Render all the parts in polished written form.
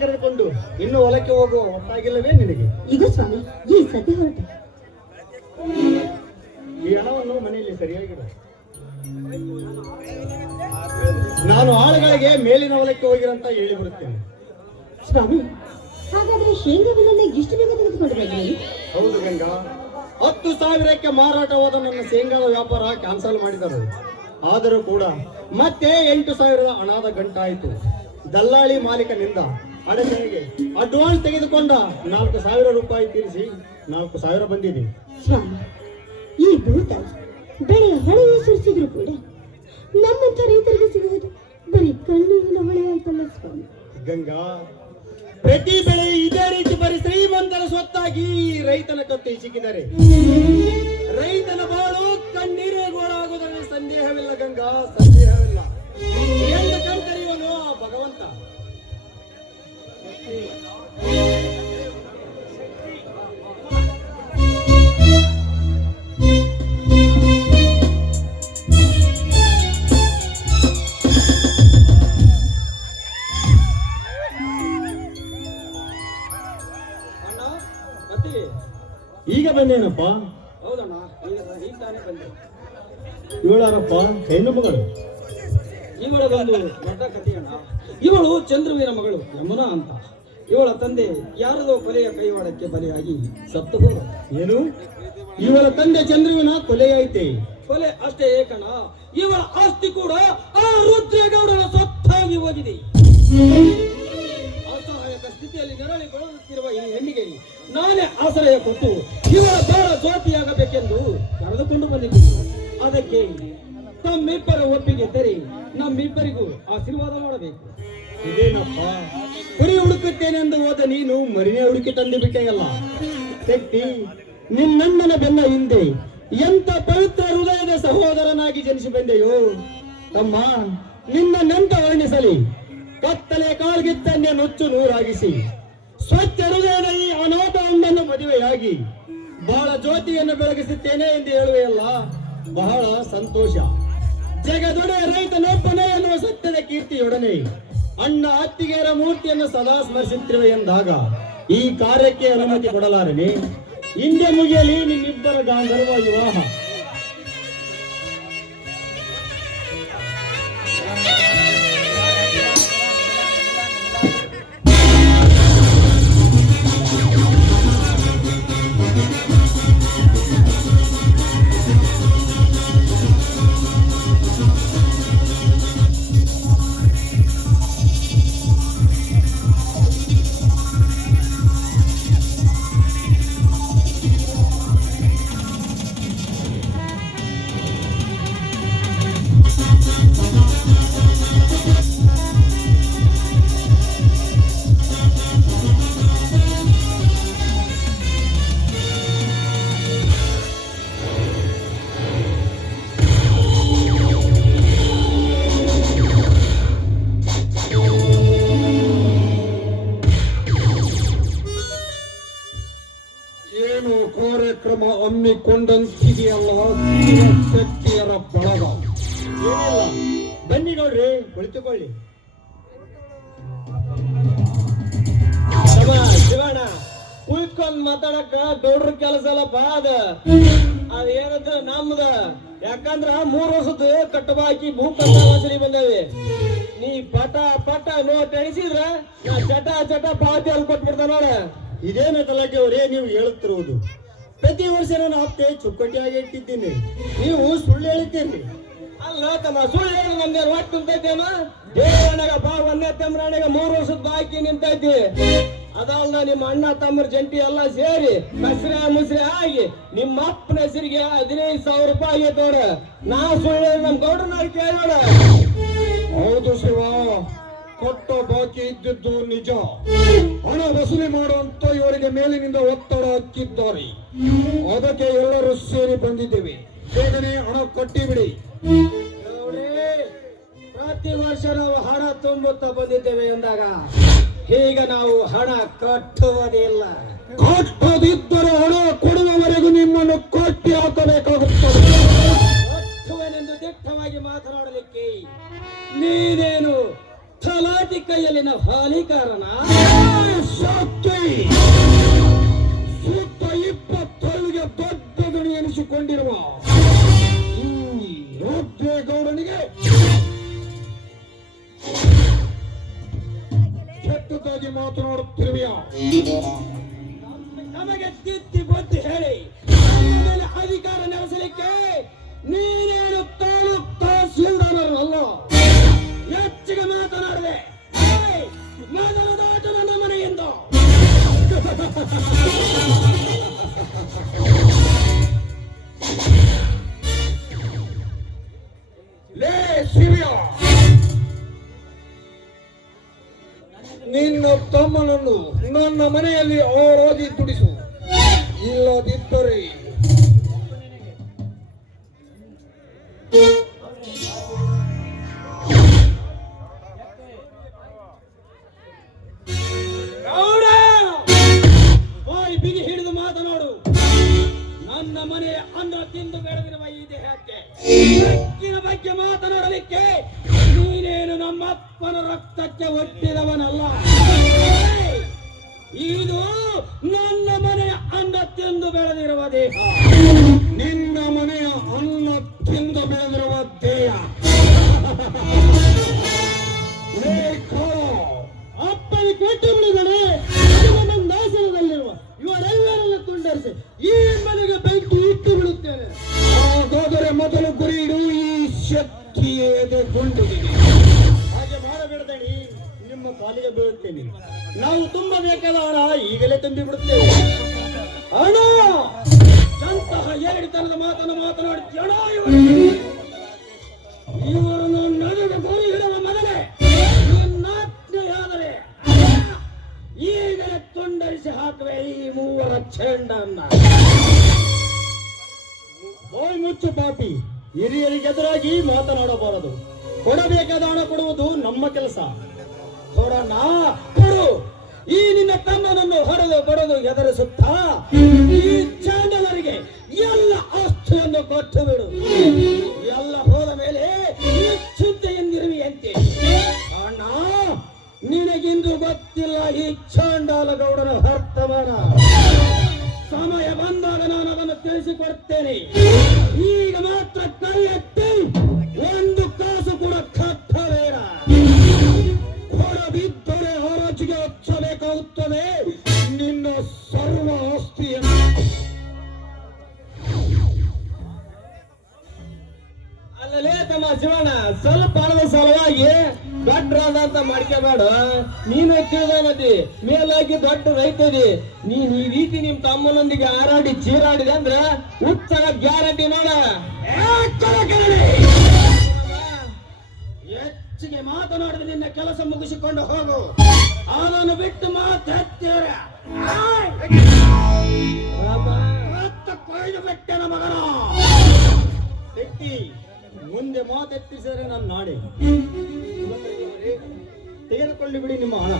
ಕರೆದುಕೊಂಡು ಇನ್ನು ಹೊಲಕ್ಕೆ ಹೋಗುವ ಹೊತ್ತಾಗಿಲ್ಲವೇ ನಿನಗೆ? ಈಗ ಸ್ವಾಮಿ ಈ ಸತಿ ಹೊರಟೆ. ಈ ಹಣವನ್ನು ಮನೆಯಲ್ಲಿ ಸರಿಯಾಗಿಡ. ನಾನು ಆಳುಗಳಿಗೆ ಮೇಲಿನ ಹೊಲಕ್ಕೆ ಹೋಗಿರಂತ ಹೇಳಿ ಬರುತ್ತೇನೆ. ಸ್ವಾಮಿ ಹಾಗಾದ್ರೆ ಶೇಂಗಾವಿನಲ್ಲಿ ಇಷ್ಟು ಬೇಗ ತೆಗೆದುಕೊಂಡು ಬನ್ನಿ. ಹೌದು ಗಂಗಾ, 10,000ಕ್ಕೆ ಮಾರಾಟವಾದ ನನ್ನ ಶೇಂಗಾದ ವ್ಯಾಪಾರ ಕ್ಯಾನ್ಸಲ್ ಮಾಡಿದರು. ಆದರೂ ಕೂಡ ಮತ್ತೆ 8,000 ಹಣದ ಗಂಟಾಯಿತು. ದಲ್ಲಾಳಿ ಮಾಲೀಕನಿಂದ ಅಡಚಣೆಗೆ ಅಡ್ವಾನ್ಸ್ ತೆಗೆದುಕೊಂಡ 4,000 ರೂಪಾಯಿ ತೀರಿಸಿ 4,000 ಬಂದಿದೆ. ಸ್ವಾಮಿ ಈ ಭೂತ ಬೆಳೆಯ ಹೊಳೆಯ ಸುರಿಸಿದ್ರು ಕೂಡ ನಮ್ಮಂತ ರೈತರಿಗೆ ಸಿಗುವುದು ಬರೀ ಕಣ್ಣೀರಿನ ಹೊಳೆ ಆಯ್ತಲ್ಲ ಸ್ವಾಮಿ. ಗಂಗಾ, ಪ್ರತಿ ಬೆಳೆ ಇದೇ ರೀತಿ ಬರೀ ಶ್ರೀಮಂತರ ಸ್ವತ್ತಾಗಿ ರೈತನ ಕತ್ತಿ ಸಿಕ್ಕಿದರೆ ರೈತನ ಬಾಳು ಕಣ್ಣೀರೇ ಗೋಳಾಗುವುದರಲ್ಲಿ ಸಂದೇಹವಿಲ್ಲ ಗಂಗಾ, ಸಂದೇಹವಿಲ್ಲ. ಎಂದು ಕಣ್ತರಿಯುವನು ಆ ಭಗವಂತ. ಈಗ ಬಂದೇನಪ್ಪ? ಹೌದಣ್ಣ, ಈಗ ತಾನೇ ಬಂದೆ. ಇವಳಾರಪ್ಪ? ಹೆಣ್ಣು ಮಗಳು? ಇವಳ ಒಂದು ದೊಡ್ಡ ಕಥೆಯಣ್ಣ. ಇವಳು ಚಂದ್ರುವಿನ ಮಗಳು ಯಮುನಾ ಅಂತ. ಇವಳ ತಂದೆ ಯಾರದೋ ಕೊಲೆಯ ಕೈವಾಡಕ್ಕೆ ಬಲಿಯಾಗಿ ಸತ್ತು ಹೋದ. ಏನು? ಇವಳ ತಂದೆ ಚಂದ್ರುವಿನ ಕೊಲೆಯಾಯ್ತೆ? ಕೊಲೆ ಅಷ್ಟೇ ಏಕಣ್ಣ, ಇವಳ ಆಸ್ತಿ ಕೂಡ ಆ ರುದ್ರೇಗೌಡನ ಸತ್ತಾಗಿ ಹೋಗಿದೆ. ಅಸಹಾಯಕ ಸ್ಥಿತಿಯಲ್ಲಿ ನೆರಳಿ ಬಳಲುತ್ತಿರುವ ಈ ಹೆಣ್ಣಿಗೆ ನಾನೇ ಆಶ್ರಯ ಕೊಟ್ಟು ಇವಳ ಬಾಳ ಜ್ಯೋತಿಯಾಗಬೇಕೆಂದು ಕರೆದುಕೊಂಡು ಬಂದಿದ್ದೀನಿ. ಅದಕ್ಕೆ ತಮ್ಮಿಬ್ಬರ ಒಪ್ಪಿಗೆ ತೆರೆ ನಮ್ಮಿಬ್ಬರಿಗೂ ಆಶೀರ್ವಾದ ಮಾಡಬೇಕು. ಇದೇನಪ್ಪ, ಕುರಿ ಹುಡುಕುತ್ತೇನೆಂದು ಹೋದ ನೀನು ಮರಿನೇ ಹುಡುಕಿ ತಂದು ಬಿಟ್ಟೆಯಲ್ಲ. ಶಕ್ತಿ, ನಿನ್ನಣ್ಣನ ಬೆನ್ನ ಹಿಂದೆ ಎಂತ ಪವಿತ್ರ ಹೃದಯದ ಸಹೋದರನಾಗಿ ಜನಿಸಿ ಬಂದೆಯೋ ತಮ್ಮ. ನಿನ್ನ ನೆಂಟ ವರ್ಣಿಸಲಿ ಕತ್ತಲೆ ಕಾಳ್ಗಿತ್ತನ್ನೇ ನುಚ್ಚು ನೂರಾಗಿಸಿ ಸ್ವಚ್ಛ ಹೃದಯದ ಈ ಅನಾಥ ಅಣ್ಣನ್ನು ಮದುವೆಯಾಗಿ ಬಹಳ ಜ್ಯೋತಿಯನ್ನು ಬೆಳಗಿಸುತ್ತೇನೆ ಎಂದು ಹೇಳುವೆಯಲ್ಲ, ಬಹಳ ಸಂತೋಷ. ಜಗದೊಡೆ ರೈತನೊಬ್ಬನೇ ಎನ್ನುವ ಸತ್ಯದ ಕೀರ್ತಿಯೊಡನೆ ಅಣ್ಣ ಅತ್ತಿಗೆಯರ ಮೂರ್ತಿಯನ್ನು ಸದಾ ಸ್ಮರಿಸುತ್ತಿರುವೆ ಎಂದಾಗ ಈ ಕಾರ್ಯಕ್ಕೆ ಅನುಮತಿ ಕೊಡಲಾರನೆ. ಹಿಂದೆ ಮುಗಿಯಲಿ ನಿಮ್ಮಿಬ್ಬರ ಗಾಂಧರ್ವ ವಿವಾಹ. ಕಾರ್ಯಕ್ರಮ ಹಮ್ಮಿಕೊಂಡಂತಿದೆಯಲ್ಲ ಶಕ್ತಿಯರ ಬಳಗ. ಏನಿಲ್ಲ, ಬನ್ನಿ ನೋಡ್ರಿ, ಕುಳಿತುಕೊಳ್ಳಿ. ಶಿವಣ್ಣ, ಕುಳಿತ್ಕೊಂಡ್ ಮಾತಾಡಕ ದೊಡ್ಡ ಕೆಲಸ ಅಲ್ಲಪ್ಪ. ಅದೇನಂದ್ರೆ ನಮ್ದ, ಯಾಕಂದ್ರ 3 ವರ್ಷದ ಕಟ್ಟಬಾಕಿ ಭೂಕಂಪಿ ಬಂದೇವಿ. ನೀ ಪಟ ಪಟ ನೋಟ್ ಎಣಿಸಿದ್ರ ನಾ ಚಟ ಚಟ ಪಾತಿ ಅಲ್ಲಿ ಕೊಟ್ಬಿಡ್ತ ನೋಡ. ಇದೇನ ತಲಕೆ ಅವರೇ ನೀವು ಹೇಳುತ್ತಿರುವುದು? ಪ್ರತಿ ವರ್ಷ ನಾನು ಹಪ್ತೆ ಚುಕ್ಕಟ್ಟಿಯಾಗಿ ಇಟ್ಟಿದ್ದೀನಿ, ನೀವು ಸುಳ್ಳು ಹೇಳಿದ್ದೀರಿ. ಅಲ್ಲ ತಮ್ಮ, ಸುಳ್ಳು ಹೇಳಿ ನಮ್ದೇನು ಒಟ್ಟು ನಿಂತೈತೇನ? ದೇವಣ್ಣಗ ಬಾ 1ನೇ ತಮ್ಮರಾಣಿಗ 3 ವರ್ಷದ ಬಾಕಿ ನಿಂತೈತಿ. ಅದಲ್ದ ನಿಮ್ಮ ಅಣ್ಣ ತಮ್ಮರ ಜಂಟಿ ಎಲ್ಲ ಸೇರಿ ಕಸ್ರೆ ಮುಸ್ರೆ ಆಗಿ ನಿಮ್ಮ ಅಪ್ಪನ ಹೆಸರಿಗೆ 15,000 ರೂಪಾಯಿ ಆಗೈತೆ ನೋಡ. ನಾ ಸುಳ್ಳು ಹೇಳಿ ನಮ್ ಗೌಡ್ರನ್ನ ಕೇಳೋಣ. ಹೌದು ಶಿವ, ಕೊಟ್ಟ ಬಾಕಿ ಇದ್ದಿದ್ದು ನಿಜ. ಹಣ ವಸೂಲಿ ಮಾಡುವಂತ ಇವರಿಗೆ ಮೇಲಿನಿಂದ ಒತ್ತಡ ಹಾಕಿದ್ದಾರೆ. ಅದಕ್ಕೆ ಎಲ್ಲರೂ ಸೇರಿ ಬಂದಿದ್ದೇವೆ. ಬೇಗನೆ ಹಣ ಕಟ್ಟಿಬಿಡಿ. ಪ್ರತಿ ವರ್ಷ ನಾವು ಹಣ ತುಂಬುತ್ತಾ ಬಂದಿದ್ದೇವೆ ಎಂದಾಗ ಈಗ ನಾವು ಹಣ ಕಟ್ಟುವುದಿಲ್ಲ. ಕಟ್ಟದಿದ್ದರೆ ಹಣ ಕೊಡುವವರೆಗೂ ನಿಮ್ಮನ್ನು ಕಟ್ಟಿ ಹಾಕಬೇಕಾಗುತ್ತದೆ. ಕಟ್ಟುವನೆಂದು ದಿಟ್ಟವಾಗಿ ಮಾತನಾಡಲಿಕ್ಕೆ ನೀನೇನು ತಲಾಟಿ ಕೈಯಲ್ಲಿನ ಹಾಲಿಕಾರನ ಶಕ್ತಿ ಸುತ್ತ 20 ದೊಡ್ಡ ಗಣಿ ಎನಿಸಿಕೊಂಡಿರುವ ಈ ಗೌಡನಿಗೆ ಕೆಟ್ಟದಾಗಿ ಮಾತನಾಡುತ್ತಿರುವೆಯಾ? ನಮಗೆ ತಿದ್ದಿ ಬುದ್ಧಿ ಹೇಳಿ ಮೇಲೆ ಅಧಿಕಾರ ನಡೆಸಲಿಕ್ಕೆ ನೀನೇನು ತಾಲೂಕ್ ತಹಸೀಲ್ದಾರರಲ್ಲ. ಹೆಚ್ಚಿಗೆ ಮಾತನಾಡಿದೆ ಮಾತನಾಡಾಟ ನನ್ನ ಮನೆಯಿಂದ. ಲೇ ಶಿವ್ಯ, ನಿನ್ನ ತಮ್ಮನನ್ನು ನನ್ನ ಮನೆಯಲ್ಲಿ ಆರಾಧಿ ತುಡಿಸು, ಇಲ್ಲದಿದ್ದರೆ ಗೌಡ ಬಾಯಿ ಬಿಗಿ ಹಿಡಿದು ಮಾತನಾಡು. ನನ್ನ ಮನೆಯ ಅನ್ನ ತಿಂದು ಬೆಳೆದಿರುವ ಈ ದೇಹಕ್ಕೆ ಬೆಕ್ಕಿನ ಬಗ್ಗೆ ಮಾತನಾಡಲಿಕ್ಕೆ ನೀನೇನು ನಮ್ಮಪ್ಪನ ರಕ್ತಕ್ಕೆ ಒಟ್ಟಿದವನಲ್ಲ. ಇದು ನನ್ನ ಮನೆಯ ಅನ್ನ ತಿಂದು ಬೆಳೆದಿರುವ ದೇಹ. ನಿನ್ನ ಮನೆಯ ಅನ್ನ ತಿಂದು ಬೆಳೆದಿರುವ ದೇಹ. ಲೇ ಕಾಳ, ಅಪ್ಪನಿಗೆ ಕೊಟ್ಟು ಬಿಡುಗಡೆ ನನ್ನ ದಾಸನದಲ್ಲಿರುವ ಇವರೆಲ್ಲರನ್ನು ತುಂಡರಿಸಿ ಈ ಮನೆಗೆ ಬೆಂಕಿ ಇಟ್ಟು ಬಿಡುತ್ತೇನೆ. ಹಾಗಾದರೆ ಮೊದಲು ಗುರಿ ಇಡು ಈ ಶಕ್ತಿಯೇ ಗುಂಡಿಗೆ. ಹಾಗೆ ಮಾಡಬೇಡದಡಿ, ನಿಮ್ಮ ಕಾಲಿಗೆ ಬೀಳುತ್ತೇನೆ. ನಾವು ತುಂಬಬೇಕಾದ ಹಣ ಈಗಲೇ ತುಂಬಿ ಬಿಡುತ್ತೇವೆ. ಹಣ ಎಂತಹ ಏರಿತನದ ಮಾತನ್ನು ಮಾತನಾಡುತ್ತೀಯ ಇವರನ್ನು ನನಗೆ ಗುರಿ ಹಿಡುವ ಮೊದಲೇ ನಿನ್ನಾಜ್ಞೆಯಾದರೆ ಈಗಲೇ ತುಂಡರಿಸಿ ಹಾಕುವೆ ಈ ಮೂವರ ಚೆಂಡನ್ನ. ಬಾಯಿ ಮುಚ್ಚು ಪಾಪಿ, ಹಿರಿಯರಿಗೆ ಎದುರಾಗಿ ಮಾತನಾಡಬಾರದು. ಕೊಡಬೇಕಾದ ಹಣ ಕೊಡುವುದು ನಮ್ಮ ಕೆಲಸ. ಕೊಡೋಣ ಕೊಡು. ಈ ನಿನ್ನ ತಮ್ಮನನ್ನು ಹೊಡೆದು ಬಡದು ಎದುರಿಸುತ್ತಾ ಈ ಚಾಂಡಲರಿಗೆ ಎಲ್ಲ ಆಸ್ತಿಯನ್ನು ಕೊಟ್ಟು ಬಿಡು. ಎಲ್ಲ ಹೋದ ಮೇಲೆ ಚಿಂತೆಯಿಂದಿರುವಿಯಂತೆ. ಅಣ್ಣ, ನಿನಗಿಂದು ಗೊತ್ತಿಲ್ಲ ಈ ಚಾಂಡಾಲ ಗೌಡನ ವರ್ತಮಾನ. ಸಮಯ ಬಂದಾಗ ನಾನು ಅದನ್ನು ತಿಳಿಸಿಕೊಡ್ತೇನೆ. ಈಗ ಮಾತ್ರ ಕೈ ಎತ್ತಿ ಒಂದು ಕಾಸು ಕೂಡ ಕಟ್ಟಬೇಡ. ಹೊರಬಿದ್ದರೆ ಹರಾಜಿಗೆ ಹಚ್ಚಬೇಕಾಗುತ್ತದೆ ನಿನ್ನ ಸರ್ವ ಆಸ್ತಿಯನ್ನು. ಅಲ್ಲಲೇ ತಮ್ಮ ಶಿವಣ್ಣ, ಸ್ವಲ್ಪ ಹಣದ ಸಲುವಾಗಿ ದೊಡ್ಡರಾದಂತ ಮಾಡ್ಕೋಬೇಡ. ನೀನು ತಿಳಿದವನದಿ, ಮೇಲಾಗಿ ದೊಡ್ಡ ರೈತದಿ. ನೀನ್ ಈ ರೀತಿ ನಿಮ್ ತಮ್ಮನೊಂದಿಗೆ ಹಾರಾಡಿ ಚೀರಾಡಿದೆ ಅಂದ್ರೆ ಉತ್ಸಾಹ ಗ್ಯಾರಂಟಿ ನೋಡ. ಹೆಚ್ಚಿಗೆ ಮಾತನಾಡಿದ ನಿನ್ನ ಕೆಲಸ ಮುಗಿಸಿಕೊಂಡು ಹೋಗು. ಅದನ್ನು ಬಿಟ್ಟು ಮಾತಾಡ್ತೀರ ಕೊಯ್ದು ಬಿಟ್ಟೆನ ಮಗನ. ಶಕ್ತಿ ಮುಂದೆ ಮಾತೆತ್ತಿಸಿದರೆ ನನ್ನ ನಾಡೆ. ತೆಗೆದುಕೊಳ್ಳಿ ಬಿಡಿ ನಿಮ್ಮ ಹಣ.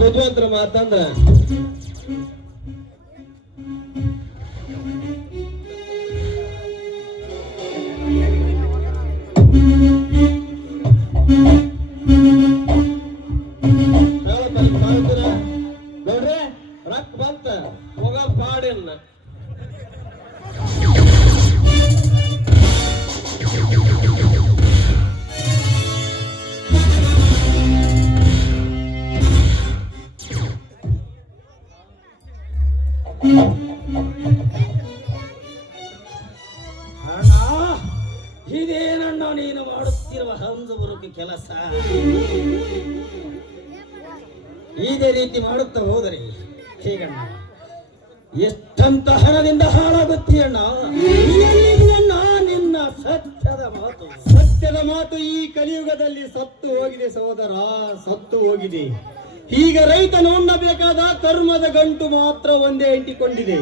ಬುದ್ಧಿವಂತರ ಮಾತಂದ್ರ ನೋಡ್ರಿ, ರೊಕ್ಕ ಬಂತ ಹೋಗ ಪಾಡಿನ. ಇದೇನಣ್ಣ ನೀನು ಮಾಡುತ್ತಿರುವ ಹಂಸು ಬರುಕಿ ಕೆಲಸ? ಇದೇ ರೀತಿ ಮಾಡುತ್ತಾ ಹೋದರೆ ಹೇಗಣ್ಣ? ಎಷ್ಟಂತ ಹಣದಿಂದ ಹಾಳಾಗುತ್ತೀಯಣ್ಣ. ಎಲ್ಲಿದೆಯಣ್ಣ ನಿನ್ನ ಸತ್ಯದ ಮಾತು? ಸತ್ಯದ ಮಾತು ಈ ಕಲಿಯುಗದಲ್ಲಿ ಸತ್ತು ಹೋಗಿದೆ ಸಹೋದರ, ಸತ್ತು ಹೋಗಿದೆ. ಈಗ ರೈತನು ಉಣ್ಣಬೇಕಾದ ಕರ್ಮದ ಗಂಟು ಮಾತ್ರ ಒಂದೇ ಅಂಟಿಕೊಂಡಿದೆ.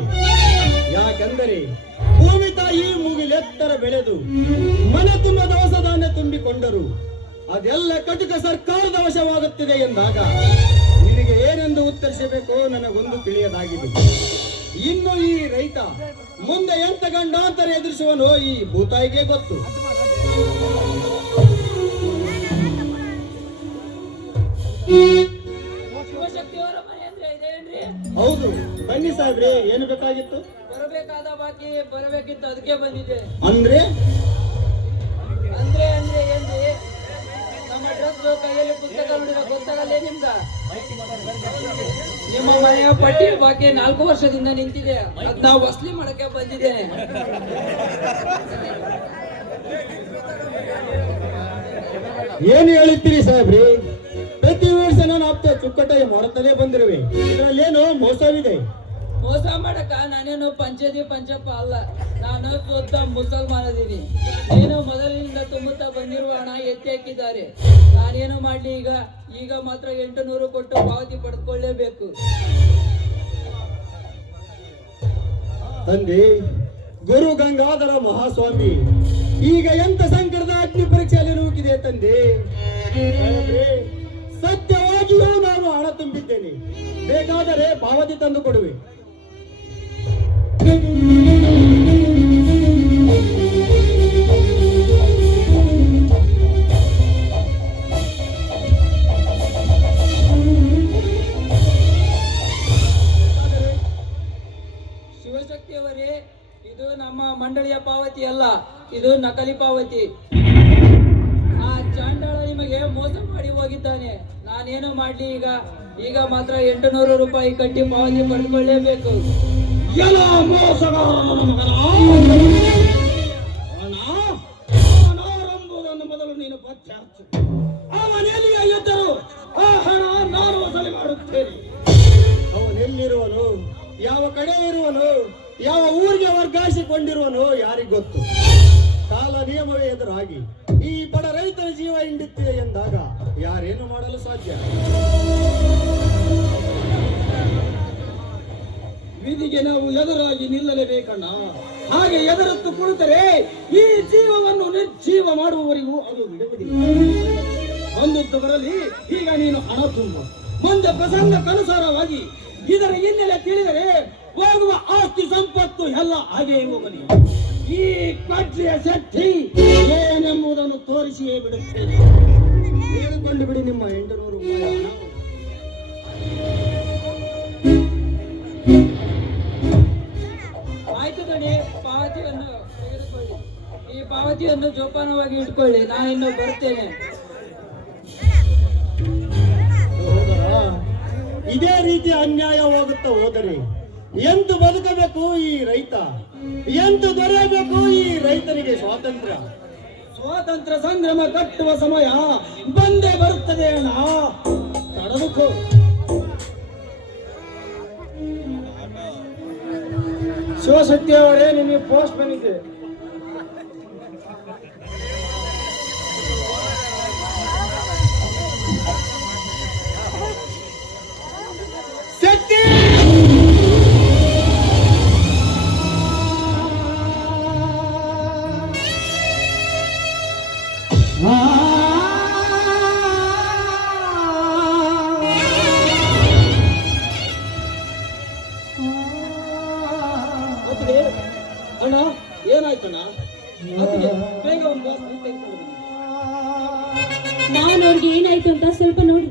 ಯಾಕೆಂದರೆ ಭೂಮಿ ತಾಯಿ ಮುಗಿಲೆತ್ತರ ಬೆಳೆದು ಮನೆ ತುಂಬ ದವಸ ಧಾನ್ಯ ತುಂಬಿಕೊಂಡರು ಅದೆಲ್ಲ ಕಟುಕ ಸರ್ಕಾರದ ವಶವಾಗುತ್ತಿದೆ ಎಂದಾಗ ನಿನಗೆ ಏನೆಂದು ಉತ್ತರಿಸಬೇಕೋ ನನಗೊಂದು ತಿಳಿಯದಾಗಿದೆ. ಇನ್ನು ಈ ರೈತ ಮುಂದೆ ಎಂತ ಗಂಡಾಂತರ ಎದುರಿಸುವನೋ ಈ ಭೂತಾಯಿಗೆ ಗೊತ್ತು. ಹೌದು, ಬನ್ನಿ ಸಾಹೇಬ್ರೆ, ಏನು ಬೇಕಾಗಿತ್ತು? ಬರಬೇಕಾದ ಬಾಕಿ ಬರಬೇಕಿತ್ತು, ಅದಕ್ಕೆ ಬಂದಿದ್ದೆ. ಅಂದ್ರೆ ಅಂದ್ರೆ ಅಂದ್ರೆ ಏನ್ರಿ, ನಮ್ಮ ಡ್ರೆಸ್ ಕೈಯಲ್ಲಿ ಪುಸ್ತಕ ನೋಡಿರೋ ಗೊತ್ತಾಗಲ್ಲೇ ನಿಮ್ಗ? ನಿಮ್ಮ ಮನೆಯ ಪಟ್ಟಿ ಬಾಕಿ 4 ವರ್ಷದಿಂದ ನಿಂತಿದೆ, ಅದ್ ನಾವು ವಸೂಲಿ ಮಾಡಕ್ಕೆ ಬಂದಿದ್ದೇನೆ. ಏನು ಹೇಳುತ್ತೀರಿ ಸಾಹೇಬ್ರಿ? ಪ್ರತಿ ವರ್ಷ ನಾನು ಹಪ್ತೆ ಚುಕ್ಕಟೆ ಮಾಡುತ್ತಲೇ ಬಂದಿರುವೆ, ಇದರಲ್ಲೇನು ಮೋಸವಿದೆ? ಮೋಸ ಮಾಡಕ ನಾನೇನು ಪಂಚದಿ ಪಂಚಪ್ಪ ಅಲ್ಲ, ನಾನು ಶುದ್ಧ ಮುಸಲ್ಮಾನದೀನಿ. ಏನು ಮೊದಲಿನಿಂದ ತುಂಬುತ್ತಾ ಬಂದಿರುವ ಹಣ ಎತ್ತಿ ಹಾಕಿದ್ದಾರೆ. ನಾನೇನು ಮಾಡ್ಲಿ ಈಗ ಮಾತ್ರ 800 ಕೊಟ್ಟು ಪಾವತಿ ಪಡೆದುಕೊಳ್ಳೇಬೇಕು. ತಂದೆ ಗುರು ಗಂಗಾಧರ ಮಹಾಸ್ವಾಮಿ ಈಗ ಎಂತ ಸಂಕಟದ ಅಗ್ನಿ ಪರೀಕ್ಷೆಯಲ್ಲಿ ನೂಕಿದೆ ತಂದೆ. ಸಾಹೇಬ್ರೆ, ಸತ್ಯವಾಗಿಯೂ ನಾನು ಹಣ ತುಂಬಿದ್ದೇನೆ, ಬೇಕಾದರೆ ಪಾವತಿ ತಂದು ಕೊಡುವೆ. ಶಿವಶಕ್ತಿಯವರೇ, ಇದು ನಮ್ಮ ಮಂಡಳಿಯ ಪಾವತಿ ಅಲ್ಲ, ಇದು ನಕಲಿ ಪಾವತಿ. ಆ ಚಾಂಡಾಳ ನಿಮಗೆ ಮೋಸ ಮಾಡಿ ಹೋಗಿದ್ದಾನೆ. ನಾನೇನು ಮಾಡ್ಲಿ ಈಗ ಮಾತ್ರ 800 ರೂಪಾಯಿ ಕಟ್ಟಿ ಪಾವತಿ ಪಡೆದುಕೊಳ್ಳೇಬೇಕು. ಎಲ್ಲ ಮೋಸಗಾರನ ಮಗನ ಹಣ ಅವನಾರೆಂಬುದನ್ನು ಮೊದಲು ನೀನು ಪತ್ತೆ ಹಚ್ಚು. ಅವನೆಲ್ಲಿಯೇ ಇದ್ದರು ಆ ಹಣ ನಾನು ವಸೂಲಿ ಮಾಡುತ್ತೇನೆ. ಅವನೆಲ್ಲಿರುವನು, ಯಾವ ಕಡೆ ಇರುವನು, ಯಾವ ಊರಿಗೆ ವರ್ಗಾಯಿಸಿಕೊಂಡಿರುವನು ಯಾರಿಗ್ ಗೊತ್ತು? ಕಾಲ ನಿಯಮವೇ ಎದುರಾಗಿ ಈ ಬಡ ರೈತರ ಜೀವ ಹಿಂಡುತ್ತಿದೆ ಎಂದಾಗ ಯಾರೇನು ಮಾಡಲು ಸಾಧ್ಯ? ವಿಧಿಗೆ ನಾವು ಎದುರಾಗಿ ನಿಲ್ಲಲೇಬೇಕಣ್ಣ. ಹಾಗೆ ಎದುರತ್ತು ಕುಳಿತರೆ ಈ ಜೀವವನ್ನು ನಿರ್ಜೀವ ಮಾಡುವವರಿಗೂ ಅದು ಬಿಡುವುದಿಲ್ಲ. ಒಂದೊತ್ತು ಬರಲಿ, ಈಗ ನೀನು ಹಣ ತುಂಬ ಮುಂದೆ ಪ್ರಸಂಗಕ್ಕನುಸಾರವಾಗಿ ಇದರ ಹಿನ್ನೆಲೆ ತಿಳಿದರೆ ಹೋಗುವ ಆಸ್ತಿ ಸಂಪತ್ತು ಎಲ್ಲ ಹಾಗೆಯೇ ಹೋಗಲಿ. ಈ ಕಡ್ಲಿಯ ಶಕ್ತಿ ಏನೆಂಬುದನ್ನು ತೋರಿಸಿಯೇ ಬಿಡುತ್ತೇನೆ. ತೆಗೆದುಕೊಂಡು ಬಿಡಿ ನಿಮ್ಮ 800 ರೂಪಾಯಿ ಹಣ. ಆಯ್ತು ದಣಿ, ಪಾವತಿಯನ್ನು ತೆಗೆದುಕೊಳ್ಳಿ. ಈ ಪಾವತಿಯನ್ನು ಜೋಪಾನವಾಗಿ ಇಟ್ಕೊಳ್ಳಿ, ನಾನಿನ್ನು ಬರ್ತೇನೆ. ಸಹೋದರ, ಇದೇ ರೀತಿ ಅನ್ಯಾಯವಾಗುತ್ತಾ ಹೋದರೆ ಎಂತು ಬದುಕಬೇಕು ಈ ರೈತ? ಎಂತು ದೊರೆಯಬೇಕು ಈ ರೈತನಿಗೆ ಸ್ವಾತಂತ್ರ್ಯ? ಸ್ವಾತಂತ್ರ್ಯ ಸಂಗ್ರಾಮ ಕಟ್ಟುವ ಸಮಯ ಬಂದೇ ಬರುತ್ತದೆ ಅಣ್ಣ, ತಡದುಕೋ. ಶಿವಶಕ್ತಿ ಅವರೇ, ನಿಮಗೆ ಪೋಸ್ಟ್ ಬಂದಿದೆ. ಶಕ್ತಿ! ಅತ್ತಿಗೆ, ಅಣ್ಣ ಏನಾಯ್ತಣ್ಣ? ಅತ್ತಿಗೆ, ಬೇಗ ಒಂದು ಗ್ಲಾಸ್ ನೀರು ತೆಗೆದುಕೊಂಡು ಬನ್ನಿ. ನಾನು ಅವ್ರಿಗೆ ಏನಾಯ್ತು ಅಂತ ಸ್ವಲ್ಪ ನೋಡಿ.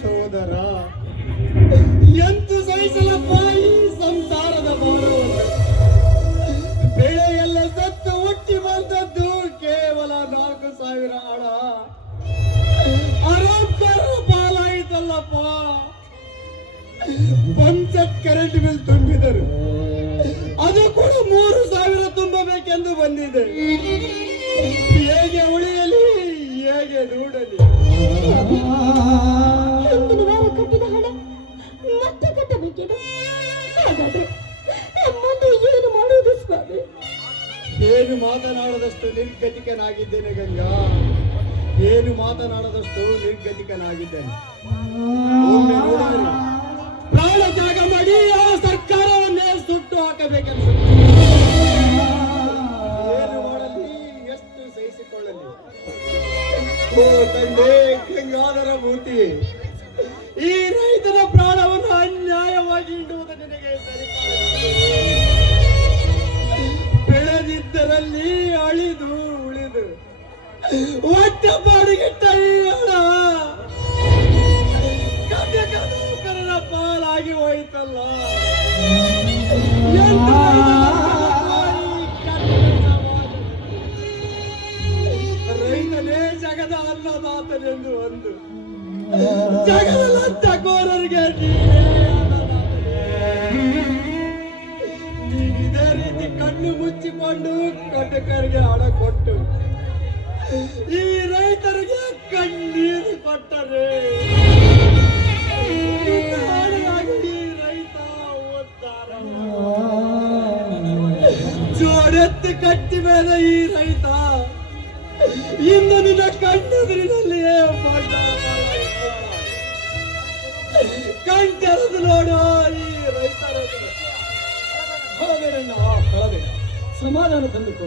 ಸಹೋದರ, ಎಂತು ಸಹಿಸಲಪ್ಪ ಈ ಸಂಸಾರದ ಭಾರವನ್ನು? ಬೆಳೆ ಎಲ್ಲ ಸತ್ತು ಹುಟ್ಟಿ ಬಂದದ್ದು ಕೇವಲ 4,000 ಹಣ. ಆರೋಗ್ಯರ ಪಾಲಾಯಿತಲ್ಲಪ್ಪ. ಪಂಚಾಯತ್ ಕರೆಂಟ್ ಬಿಲ್ ತುಂಬಿದರು, ಅದು ಕೂಡ 3,000 ತುಂಬಬೇಕೆಂದು ಬಂದಿದೆ. ಹೇಗೆ ಉಳಿಯಲಿ, ಹೇಗೆ ದೂಡಲಿ? ಹಿಂದಿನ ವಾರ ಕಟ್ಟಿದ ಹೊರಟಿದೆಯೇನು? ಹಾಗಾದ್ರೆ ಮುಂದೆ ಏನು ಮಾಡುವುದು ಸ್ವಾಮಿ? ಏನು ಮಾತನಾಡದಷ್ಟು ನಿರ್ಗತಿಕನಾಗಿದ್ದೇನೆ ಗಂಗಾ, ಏನು ಮಾತನಾಡದಷ್ಟು ನಿರ್ಗತಿಕನಾಗಿದ್ದೇನೆ. ಒಮ್ಮೆ ನೋಡಿದರೆ ಪ್ರಾಣ ತ್ಯಾಗ ಮಾಡಿ ಆ ಸರ್ಕಾರವನ್ನೇ ಸುಟ್ಟು ಹಾಕಬೇಕೆನ್ಸುತ್ತೆ. ಏನು ಮಾಡಲಿ, ಎಷ್ಟು ಸಹಿಸಿಕೊಳ್ಳಲಿ? ಓ ತಂದೆ ಗಂಗಾಧರ ಮೂರ್ತಿ, ಈ ರೈತರ ಪ್ರಾಣವನ್ನು ಅನ್ಯಾಯವಾಗಿ ಇಡುವುದು ನಿನಗೆ ಸರಿ ಬೆಳೆದಿದ್ದರಲ್ಲಿ ಅಳಿದು ಉಳಿದು ಒಟ್ಟ ಬಾಡಿಗೆಟ್ಟ ಈ ಹಣ ಕಥಕರ ಪಾಲಾಗಿ ಹೋಯ್ತಲ್ಲ. ರೈತನೇ ಜಗದ ಅನ್ನದಾತನೆಂದು ಒಂದು ಜಗದ ಲಂಚಕೋರರಿಗೆ ಇದೇ ರೀತಿ ಕಣ್ಣು ಮುಚ್ಚಿಕೊಂಡು ಕಟಕರಿಗೆ ಹಣ ಕೊಟ್ಟು ಈ ರೈತರಿಗೆ ಕಣ್ಣೀರು ಕೊಟ್ಟರೆ ಈ ರೈತ ಓದ್ತಾರ. ಜೋಡೆತ್ತಿ ಕಟ್ಟಿ ಮೇಲೆ ಈ ರೈತ ಇಂದು ನಿನ್ನ ಕಣ್ಣೆದುರಿನಲ್ಲಿಯೇ ಕಣ್ತೆರೆದು ನೋಡು ಈ ರೈತರ ಕಳಬೇಡ, ಸಮಾಧಾನ ತಂದುಕೋ.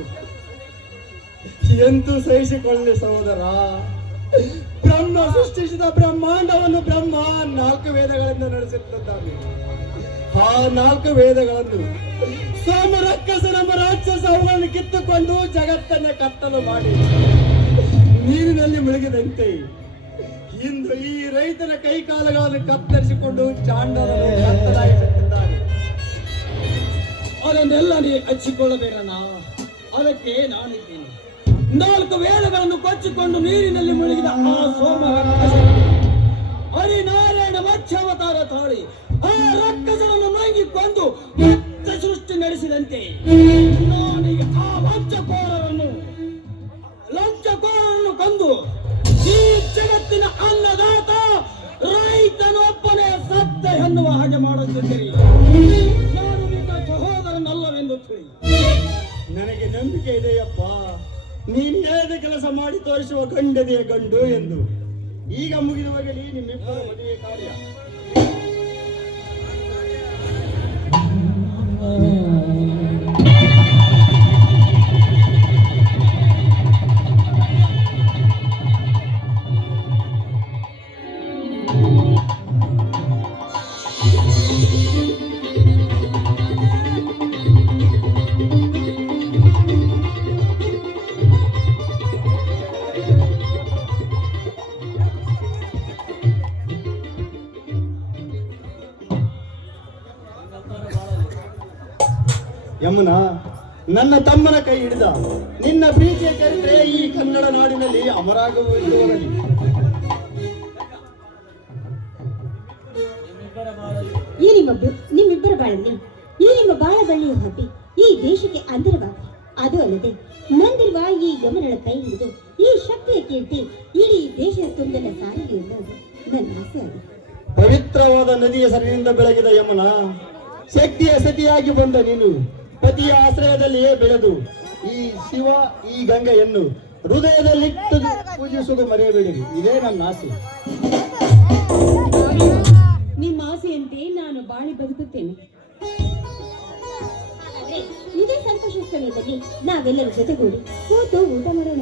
ಎಂತೂ ಸಹಿಸಿಕೊಳ್ಳಿ ಸಹೋದರ. ಬ್ರಹ್ಮ ಸೃಷ್ಟಿಸಿದ ಬ್ರಹ್ಮಾಂಡವನ್ನು ಬ್ರಹ್ಮ 4 ವೇದಗಳಿಂದ ನಡೆಸುತ್ತಿದ್ದಾನೆ. ಆ 4 ವೇದಗಳನ್ನು ಸೋಮ ರಕ್ಕಸನೆಂಬ ರಾಕ್ಷಸ ಅವುಗಳನ್ನು ಕಿತ್ತುಕೊಂಡು ಜಗತ್ತನ್ನೇ ಕತ್ತಲು ಮಾಡಿ ನೀರಿನಲ್ಲಿ ಮುಳುಗಿದಂತೆ ಇಂದು ಈ ರೈತರ ಕೈಕಾಲುಗಳನ್ನು ಕತ್ತರಿಸಿಕೊಂಡು ಚಾಂಡರನ್ನು ಕತ್ತಲಾಗಿಸುತ್ತಿದ್ದಾನೆ. ಅದನ್ನೆಲ್ಲ ನೀ ಹಚ್ಚಿಕೊಳ್ಳಬೇಡಣ್ಣ, ಅದಕ್ಕೆ ನಾನಿದ್ದೇನೆ. 4 ವೇದಗಳನ್ನು ಕೊಚ್ಚಿಕೊಂಡು ನೀರಿನಲ್ಲಿ ಮುಳುಗಿದ ಆ ಸೋಮ ಹರಿನಾರಾಯಣ ಮತ್ಸ್ಯಾವತಾರ ತಾಳಿ ಆ ರಕ್ಕಸನನ್ನು ನುಂಗಿಕೊಂಡು ಮತ್ತೆ ಸೃಷ್ಟಿ ನಡೆಸಿದಂತೆ ನಾನೀಗ ಆ ಲಂಚಕೋರರನ್ನು ಕೊಂದು ಈ ಜಗತ್ತಿನ ಅನ್ನದಾತ ರೈತನೊಬ್ಬನೇ ಸತ್ತ ಎನ್ನುವ ಹಾಗೆ ಮಾಡುತ್ತಿದ್ದೀರಿ. ನಾನು ನಿನ್ನ ಸಹೋದರನಲ್ಲವೆಂದು ತಿಳಿ. ನನಗೆ ನಂಬಿಕೆ ಇದೆಯಪ್ಪ, ನೀನು ಹೇಳಿದ ಕೆಲಸ ಮಾಡಿ ತೋರಿಸುವ ಗಂಡದೆಯ ಗಂಡು ಎಂದು. ಈಗ ಮುಗಿದು ಹೋಗಲಿ ನಿಮ್ಮಿಬ್ಬರ ಮದುವೆ ಕಾರ್ಯ. ಯಮುನಾ, ನನ್ನ ತಮ್ಮನ ಕೈ ಹಿಡಿದ ನಿನ್ನ ಪ್ರೀತಿಯ ಚರಿತ್ರೆ ಈ ಕನ್ನಡ ನಾಡಿನಲ್ಲಿ ಅಮರಾಗುವುದರಲ್ಲಿ. ನಿಮ್ಮಿಬ್ಬರ ಬಾಳಲ್ಲಿ ಈ ನಿಮ್ಮ ಬಾಳಬಳ್ಳಿಯ ಹಬ್ಬಿ ಈ ದೇಶಕ್ಕೆ ಅಂತರವಾಗಿ, ಅದು ಅಲ್ಲದೆ ನಂದಿರುವ ಈ ಯಮನಳ ಕೈ ಹಿಡಿದು ಈ ಶಕ್ತಿಯ ಕೀರ್ತಿ ಇಡೀ ದೇಶದ ತುಂಬಿದ ಸಾರಿಗೆ ಎನ್ನುವುದು ನನ್ನ ಆಸೆ ಆಗಿದೆ. ಪವಿತ್ರವಾದ ನದಿಯ ಸರಿಯಿಂದ ಬೆಳಗಿದ ಯಮುನಾ, ಶಕ್ತಿಯ ಸತಿಯಾಗಿ ಬಂದ ನೀನು ಪತಿಯ ಆಶ್ರಯದಲ್ಲಿಯೇ ಬೆಳೆದು ಈ ಶಿವ ಈ ಗಂಗೆಯನ್ನು ಹೃದಯದಲ್ಲಿಟ್ಟು ಪೂಜಿಸುವುದು ಮರೆಯಬೇಡಿರಿ. ಇದೇ ನನ್ನ ಆಸೆ. ನಿಮ್ಮ ಆಸೆಯಂತೆ ನಾನು ಬಾಳಿ ಬದುಕುತ್ತೇನೆ. ಇದೇ ಸಂತೋಷ ಸಮಯದಲ್ಲಿ ನಾವೆಲ್ಲರೂ ಜೊತೆಗೂಡಿ ಕೂತು ಊಟ ಮಾಡೋಣ.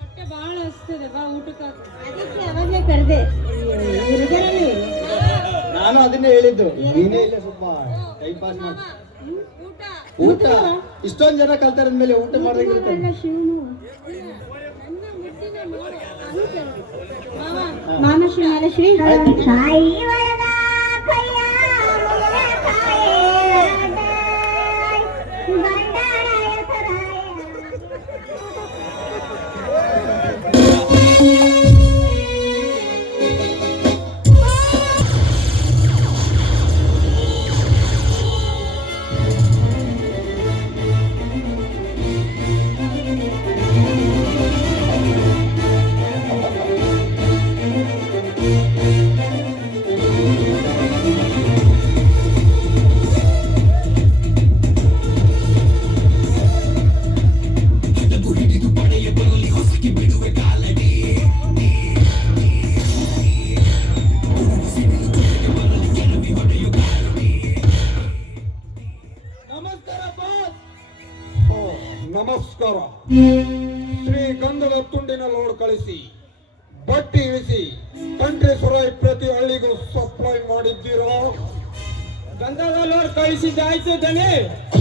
ಹೊಟ್ಟೆ ಬಹಳ ಹಸ್ತದೆ ಬಾ ಊಟಕ್ಕೆ ಅದಕ್ಕೆ ಅವಾಗಲೇ ಕರೆದೆ ಹುಡುಗರನ್ನು ನಾನು ಅದನ್ನೇ ಹೇಳಿದ್ದು, ನೀನೇ ಇಲ್ಲ ಸ್ವಲ್ಪ ಟೈಮ್ ಪಾಸ್ ಮಾಡಿ. ಊಟ ಇಷ್ಟೊಂದ್ ಜನ ಕಲ್ತಾರ ಮೇಲೆ ಊಟ ಮಾಡ್ದಂಗಿರುತ್ತೆ. ಶಿವನು ಮಾಮ ಶ್ರೀ ಶ್ರೀ ನಮಸ್ಕಾರ. ಶ್ರೀ ಗಂಧದ ತುಂಡಿನ ಲೋಡ್ ಕಳಿಸಿ ಬಟ್ಟಿ ಇಳಿಸಿ ಕಂಟ್ರಿ ಸುರಾಯಿ ಪ್ರತಿ ಹಳ್ಳಿಗೂ ಸಪ್ಲೈ ಮಾಡಿದ್ದೀರಾ? ಗಂಧದ ಲೋಡ್ ಕಳಿಸಿದ್ದಾಯ್ತು ದಣಿ.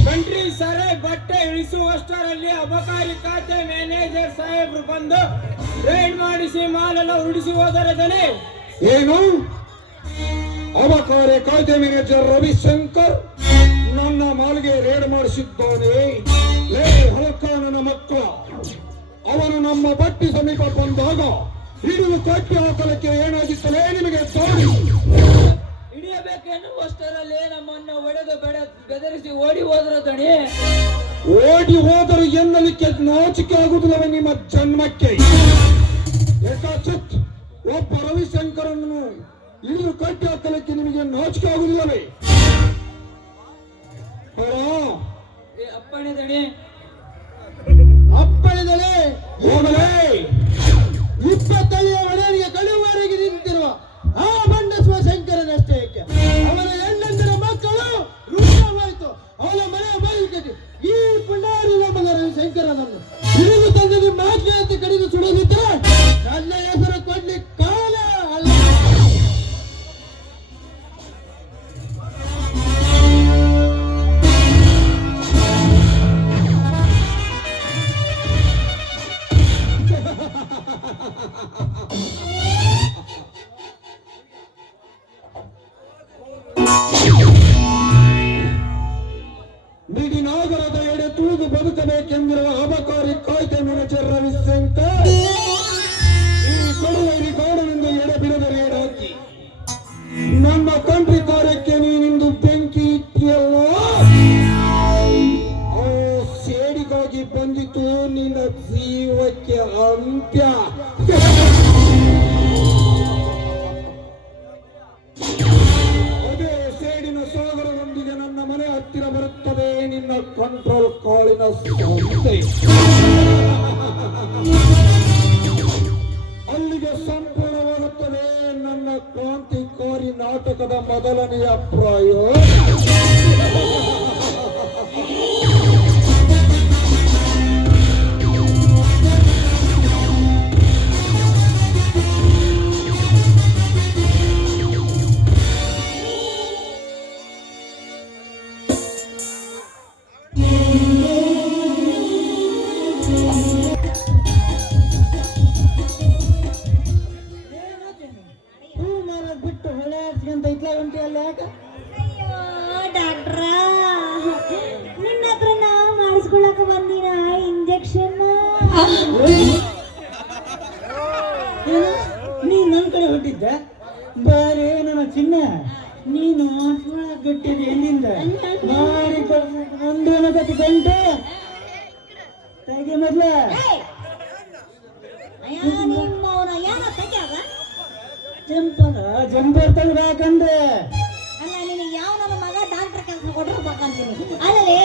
ಕಂಟ್ರಿ ಸರೇ ಬಟ್ಟೆ ಇಳಿಸುವಷ್ಟರಲ್ಲಿ ಅಬಕಾರಿ ಖಾತೆ ಮ್ಯಾನೇಜರ್ ಸಾಹೇಬ್ರು ಬಂದು ರೇಡ್ ಮಾಡಿಸಿ ಮಾಲೆಲ್ಲ ಉಡಿಸಿ ಹೋದರೆ ದಣಿ. ಏನು? ಅಬಕಾರಿ ಕಾಯ್ದೆ ಮ್ಯಾನೇಜರ್ ರವಿಶಂಕರ್ ನನ್ನ ಮಾಲ್ಗೆ ರೇಡ್ ಮಾಡಿಸಿದ್ದಾನೆ. ಲೇ ಹಲಕಾನನ ಮಕ್ಕಳ, ಅವನು ನಮ್ಮ ಬಟ್ಟಿ ಸಮೀಪ ಬಂದಾಗ ಹಿಡಿದು ಕಟ್ಟಿ ಹಾಕಲಿಕ್ಕೆ ಏನಾಗಿತ್ತಲೇ ನಿಮಗೆ ತೋರಿ? ಹಿಡಿಯಬೇಕೆನ್ನುವಷ್ಟರಲ್ಲಿ ನಮ್ಮನ್ನ ಒಡೆದು ಬೆದರಿಸಿ ಓಡಿ ಹೋದ್ರ ದಣಿ. ಓಡಿ ಹೋದರು ಎನ್ನಲಿಕ್ಕೆ ನಾಚಿಕೆ ಆಗುವುದಿಲ್ಲವೇ ನಿಮ್ಮ ಜನ್ಮಕ್ಕೆ? ಏಕಾಚಿತ್ ಒಬ್ಬ ರವಿಶಂಕರನ್ನು ಹಿಡಿದು ಕಟ್ಟಿ ಹಾಕಲಿಕ್ಕೆ ನಿಮಗೆ ನಾಚಿಕೆ ಆಗುವುದಿಲ್ಲವೇ? ಅಪ್ಪಣೆ ದಣಿ. ಅಪ್ಪಳಿದಳೆ ಹೋಗಲೇ. 20 ಒಡೆಯರಿಗೆ ಕಳುವರೆಗೆ ನಿಂತಿರುವ ಆ ಮಂಡಸ್ವ ಶಂಕರನಷ್ಟೇ. ಅವನ ಹೆಣ್ಣಂದಿರ ಮಕ್ಕಳು ರೂಪವಾಯಿತು. ಅವನ ಮನೆ ಬಯಲು ಈ ಪುಂಡಾರಿ ಮಗರ ಶಂಕರನನ್ನು ಹಿಡಿದು ತಂದು ನಿಮ್ಮ ಆಜ್ಞೆ ಅಂತ ಕಡಿದು ಸುಡೋದಿದ್ದರೆ ನನ್ನ ಹೆಸರು ಕೊಡ್ಲಿಕ್ಕೆ ಕಾಲ ಅಲ್ಲ. ಬಿಡಿನಾಗರದ ಎಡೆ ತುಳಿದು ಬದುಕಬೇಕೆಂದಿರುವ ಅಬಕಾರಿ ಕಾಯ್ದೆ ಮ್ಯಾನೇಜರ್ ರವಿಶಂಕರ್ ಈ ಕೊಡುವರಿ ಗಾಡನಿಂದ ಎಡೆ ಬಿಡದ ರೇಡ್ ಹಾಕಿ ನನ್ನ ಕಂಟ್ರಿ ಕಾರ್ಯಕ್ಕೆ ನೀನಿಂದು ಬೆಂಕಿ ಇಟ್ಟಿಯಲ್ಲ. ಆ ಸೇಡಿಗಾಗಿ ಬಂದಿತು ನಿನ್ನ ಜೀವಕ್ಕೆ ಅಂತ್ಯ. ಅದೇ ಸೇಡಿನ ಸಾಗರದೊಂದಿಗೆ ನನ್ನ ಮನೆ ಹತ್ತಿರ ಬರುತ್ತದೆ ನಿನ್ನ ಕಂಟ್ರೋಲ್ ಕಾಳಿನ ಸಂಸ್ಥೆ. ಅಲ್ಲಿಗೆ ಸಂಪೂರ್ಣವಾಗುತ್ತದೆ ನನ್ನ ಕ್ರಾಂತಿಕಾರಿ ನಾಟಕದ ಮೊದಲನೆಯ ಪ್ರಯೋಗ. ಮಾಡಿಸ್ಕೊಂತ ಇತ್ಲ ಉಂಟು ಅಲ್ಲ ಯಾಕ ಅಯ್ಯೋ ಡಾಕ್ಟ್ರ, ನಿನ್ನ ಹತ್ರ ನಾವು ಮಾಡಿಸ್ಕೊಳಕ ಬಂದಿನ ಇಂಜೆಕ್ಷನ್. ನೀ ನನ್ನ ಕಡೆ ಹೊಟ್ಟಿದ್ದ ಬಾರೇ ನನ್ನ ಚಿನ್ನ. ನೀನು ಗಟ್ಟಿದೆ ಎಲ್ಲಿಂದ ಮಾಡಿ ಒಂದು ಗಂಟೆ ತೆಗೆ ಮೊದ್ಲ. ನಿಮ್ಮವನ ಯಾರ ತೆಗ್ಯಾಗ ಜಂಪರ್ ತೆಗ್ದಾಕಂದ್ರೆ ಅಲ್ಲ, ನಿನಗೆ ಯಾವ ನನ್ನ ಮಗ ಡಾಕ್ಟರ್ ಕೆಲಸ ಕೊಟ್ಟಿರ್ಬೇಕಂತೀನಿ. ಅಲ್ಲೇ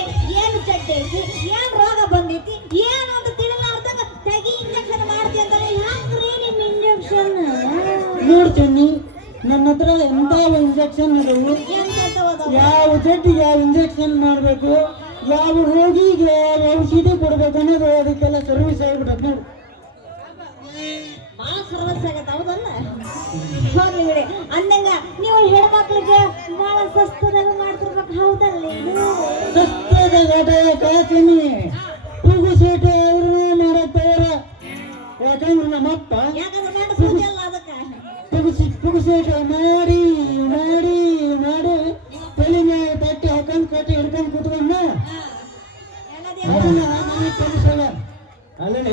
ಏನು ಚಡ್ಡೆ ಐತಿ, ಏನ್ ರೋಗ ಬಂದೈತಿ, ಏನು ಅಂತ ತಿಳಿಲಾರ್ದಾಗ ತೆಗಿ ಇಂಜೆಕ್ಷನ್ ಮಾಡ್ತಿ ಅಂತಾನೆ. ಯಾಕ್ರಿ ನಿಮ್ ಇಂಜೆಕ್ಷನ್? ನೋಡ್ತೀನಿ ನನ್ನ ಹತ್ರ ಎಂತ ಇಂಜೆಕ್ಷನ್ ಇದಾವು, ಯಾವ ಜಡ್ಡಿಗೆ ಯಾವ ಇಂಜೆಕ್ಷನ್ ಮಾಡಬೇಕು, ಯಾವ ರೋಗಿಗೆ ಯಾವ ಔಷಧಿ ಕೊಡ್ಬೇಕು ಅನ್ನೋದು ಅದಕ್ಕೆಲ್ಲ ಸರ್ವಿಸ್ ಆಗಿಬಿಟ್ಟದ ನೋಡಿ. ಬಹಳ ಸರ್ವಸ್ ಆಗತ್ತ, ಹೌದಲ್ಲ? ಹೋಗ್ಲಿ ಬಿಡಿ. ಅಂದಂಗ ನೀವು ಹೆಣ್ಮಕ್ಳಿಗೆ ಬಹಳ ಸಸ್ತದಾಗ ಮಾಡ್ತಿರ್ಬೇಕು, ಹೌದಲ್ಲ? ಸಸ್ತದಾಗ ಕಾತೀನಿ ಕೂಗು ಸೀಟು ಅವ್ರನ್ನ ಮಾಡಕ್ ತಯಾರ. ಯಾಕಂದ್ರೆ ನಮ್ಮಪ್ಪ ಯಾಕಂದ್ರೆ ಮಾಡಿಸೋದಿಲ್ಲ ಅದಕ್ಕೆ. ಪುಗುಸೇಟ ಮಾಡಿ ಮಾಡಿ ಮಾಡಿ ತಲೆ ಮೇಲೆ ತಟ್ಟಿ ಹಾಕೊಂಡ್ ಕಟ್ಟಿ ಹಿಡ್ಕೊಂಡ್ ಕೂತ್ಕೊಂಡ ನನಗೆ ಪುಗುಸಲ್ಲ. ಅಲ್ಲೇ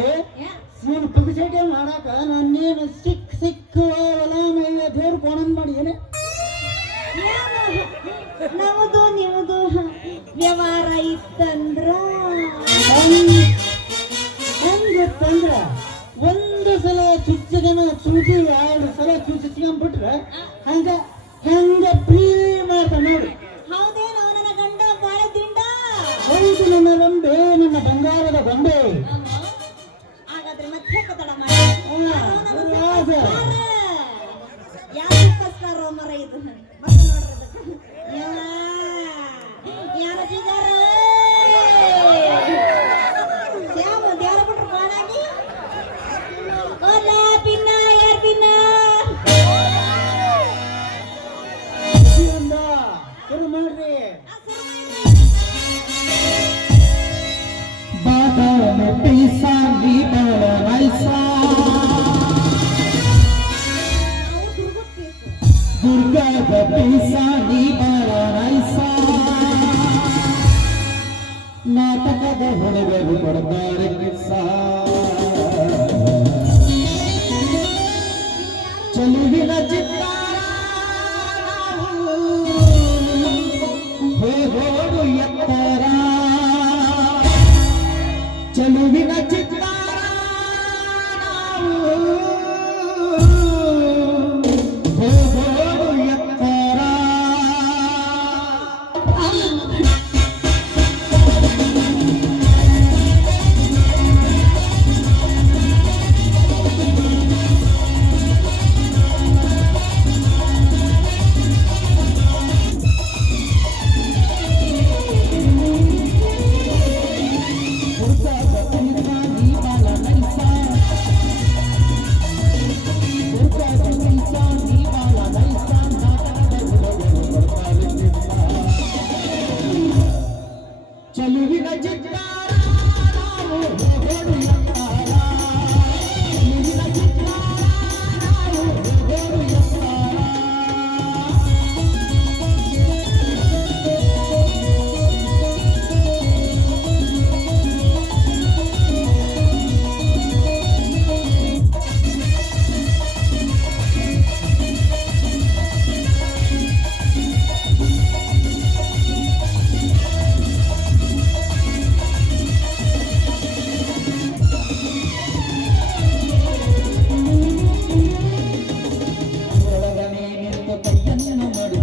ನೀನು ಪುಗುಸೇಟ ಮಾಡಾಕ ನಾನೇನು ಸಿಕ್ಕ ಹೊಲ ಮೈಯ ದೇವ್ರು ಕೋಣನ್ ಮಾಡಿ ಏನೇ ನಮ್ಮದು ನಿಮ್ಮದು ವ್ಯವಹಾರ ಇತ್ತಂದ್ರ ಹಂಗಿತ್ತಂದ್ರ ಒಂದು ಸಲ ಚುಚ್ಚಗನ ಚೂಚಿ 2 ಸಲ ಚುಚ್ಕೊಂಡ್ಬಿಟ್ರೆ ಹಂಗ ಹೆಂಗ ಪ್ರೀ ಮಾಡ್ತಾ ನೋಡಿ. ಹೌದೇನೋ ನನ್ನ ಗಂಡ ಬಾಳೆ ದಿಂಡ. ಹೌದು ನನ್ನ ಗೊಂಬೆ, ನನ್ನ ಬಂಗಾರದ ಗೊಂಬೆ. ಹಾಗಾದ್ರೆ ಮತ್ತೆ ತಡ ಮಾಡಿ ಯಾರು ಮರ ಇದು ಯಾರ ಯಾರು ಬಿಟ್ರು ಬಾಳಾಗಿ ಪಿನ್ನ ಯಾರ್ ಪಿನ್ನ ಶುರು ಮಾಡ್ರಿ. ದುರ್ಗದ ಪೈಸಾನಿ ಬಾಳೈಸ ನಾಟಕದ ಹುಡುಗರು ಕೊಡ್ತಾರೆ ಕಿಸ್ಸ ಚಲುವಿನ ಚಿತ್ತಾರ ಹೋಗೋಡು ಎತ್ತರ ಚಲುವಿನ ಚಿತ್ತಾರ ಚಲುವಿನ ಚಿತ್ತಾರ ಚಲುವಿನ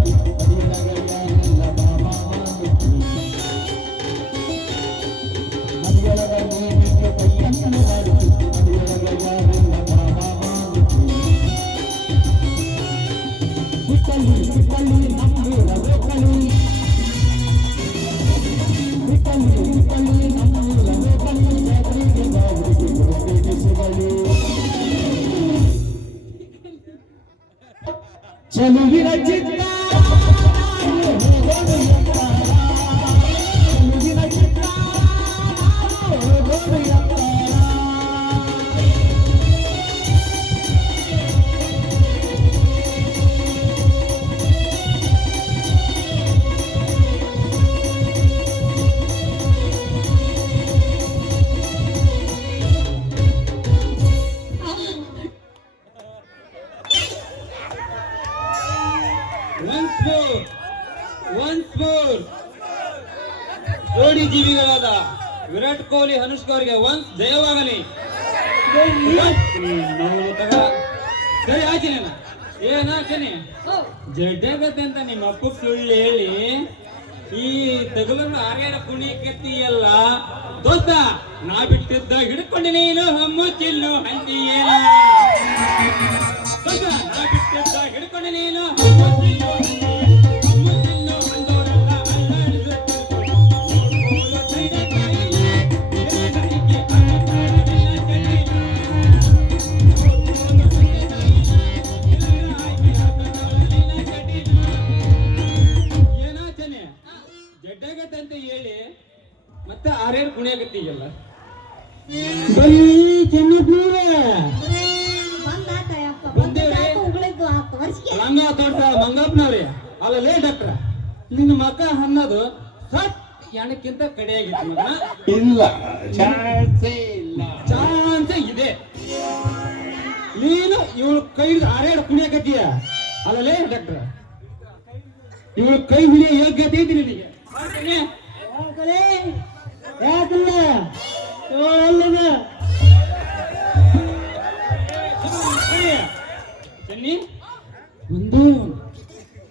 ಚಿತ್ತಾರ ಒನ್ಸ್ ಮೋರ್ ಜೋಡಿ ಜೀವಿಗಳಾದ ವಿರಾಟ್ ಕೊಹ್ಲಿ ಅನುಷ್ಕಾ ಅವರಿಗೆ ಒನ್ಸ್ ಜಯವಾಗಲಿ. ಸರಿ ಆಚೆನ ಏನಾಚನೆ ಜಡ್ಡಾಗತ್ತೆ ಅಂತ ನಿಮ್ಮ ಅಪ್ಪ ಸುಳ್ಳು ಹೇಳಿ ಈ ತಗಲನ್ನು ಆರ್ಯಾರ ಕುಣಿಯಲ್ಲ ದೋಸ್ತ, ನಾ ಬಿಟ್ಟಿದ್ದ ಹಿಡ್ಕೊಂಡು ನೀನು ಹಮ್ಮು ಚಿಲ್ಲು ಹಂಚಿಯೇನ ದೋಸ್ತ, ನಾ ಬಿಟ್ಟಿದ್ದ ಹಿಡ್ಕೊಂಡು ನೀನು ಹಮ್ಮು ಚಿಲ್ಲು ಹಮ್ಮು ಚಿಲ್ಲು ಅಂದವರೆಲ್ಲ ಏನಾಚನೆ ಜಡ್ಡಾಗತ್ತೆ ಅಂತ ಹೇಳಿ ಮತ್ತೆ ಆರ್ಯಾರು ಕುಣಿಯಾಗತ್ತೀಯಲ್ಲ. ಬನ್ನಿ ಚೆನ್ನಪ್ಪನವ್ರೆ. ಲಂಗ ತೋಟ ಮಂಗಪ್ಪನವ್ರಿ ಅಲ್ಲೇ ಡಾಕ್ಟ್ರ ನಿನ್ನ ಮಕ ಅನ್ನೋದು ಸಟ್ ಎಣಕ್ಕಿಂತ ಕಡೆಯಾಗಿತ್ತು ಮಗನ. ಇಲ್ಲ ಚಾನ್ಸೇ ಇಲ್ಲ. ಚಾನ್ಸೇ ಇದೆ. ನೀನು ಇವಳು ಕೈ ಆರ್ಯಾಡ ಕುಣಿಯಾಕತ್ತೀಯ ಅಲ್ಲೇ ಡಾಕ್ಟ್ರ, ಇವಳು ಕೈ ಹಿಡಿಯ ಯೋಗ್ಯತೆ ಐತಿ ನಿನಗೆ. ಯಾಕಲ್ಲ ಅಲ್ಲದ ಚೆನ್ನಿ ಒಂದು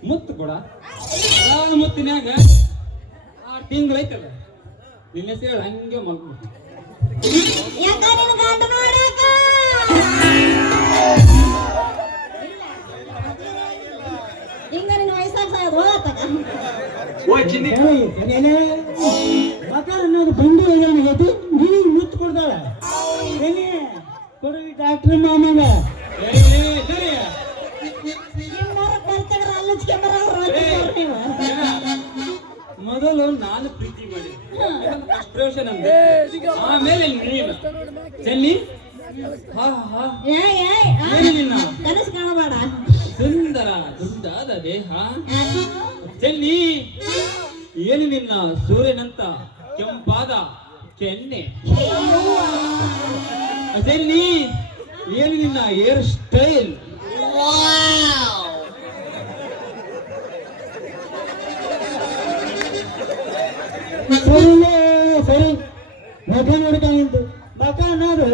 ಮುತ್ತು ಕೊಡ. ಮುತ್ತಿನ್ಯಾಗ 6 ತಿಂಗಳೈತಲ್ಲ ನಿನ್ನ ಹೆಸರು ಹಂಗೆ ಮಲ್ಕೊಂಡು ಹಿಂಗ ನಿನ್ನ ವಯಸ್ಸಾಗ ಮಕ ಅನ್ನೋದು ಬಂದು ಏನಾಗೈತಿ, ನೀನು ಮುತ್ತು ಕೊಡ್ತಾಳೆ ಕೊಡು ಡಾಕ್ಟರ್ ಮಾಮಗ. ಮೊದಲು ನಾನು ಪ್ರೀತಿ ಮಾಡಿ ಪ್ರಶ್ನೆ ಅಂದೆ, ಆಮೇಲೆ ನೀನು ಚೆನ್ನಿ. ಏನು ನಿನ್ನ ಕನಸು ಕಾಣಬೇಡ. ಸುಂದರ ದುಂಡಾದ ದೇಹ ಚೆನ್ನಿ, ಏನು ನಿನ್ನ ಸೂರ್ಯನಂತ ಕೆಂಪಾದ ಕೆನ್ನೆ ಚೆನ್ನಿ, ಏನು ನಿನ್ನ ಹೇರ್ ಸ್ಟೈಲ್. ಸರಿ ಮಕ ನೋಡ್ಕೊಂಡ್ತು ಮಕ ಅನ್ನೋದು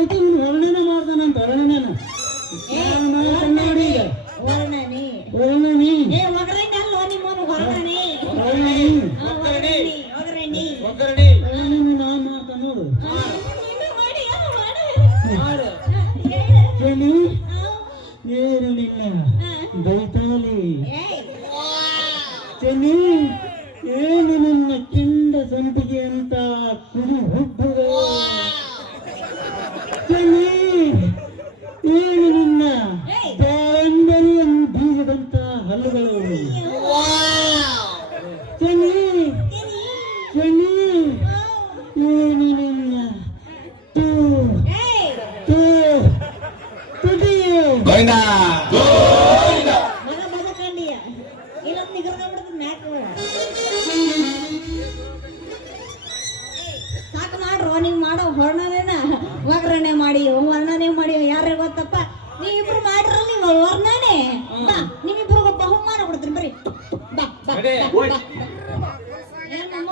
ಐತಿ, ವರ್ಣನೆ ಮಾಡ್ತಾನಂತ ವರ್ಣನೆ ವರ್ಣನಿ ಒಗ್ಗರಣೆ ನಾನ್ ಮಾಡ್ತಾನ ನೋಡು. ಮಾಡು. ಚೆನ್ನಿ ಏನು ನಿನ್ನ ಬೈತಾಲಿ. ಚೆನ್ನಿ ಏನು ನಿನ್ನ ಕೆಂಡ ಸಂಪಿಗೆ ಅಂತ ಕುಡಿ ಹುಬ್ಬುಗಳು. ಚೆನ್ನಿ ಏನು ನಿನ್ನ ದಾಂಡರಿಯ ಬೀಜದಂತ ಹಲ್ಲುಗಳು. ಚೆನ್ನಿ ಚೆನ್ನಿ ಏನು ನಿನ್ನ ತುಟಿಯು. ಸಾಕು ಮಾಡ್ರು, ನೀವು ಮಾಡೋ ವರ್ಣನೆನ ಒಗ್ಗರಣೆ ಮಾಡಿ ವರ್ಣನೆ ಮಾಡಿ ಯಾರೇ ಗೊತ್ತಪ್ಪ. ನೀವಿಬ್ರು ಮಾಡಿರಲ್ಲ ವರ್ಣನೆ. ಬಾ ನಿಮ್ಮಿಬ್ರಿಗೂ ಬಹುಮಾನ ಕೊಡ್ತೀನಿ ಬರ್ರಿ. ಬಾ ಬಾ ಅದೇ, ಬಾ, ಬಾ. ಏನ್ ಮಾಮ?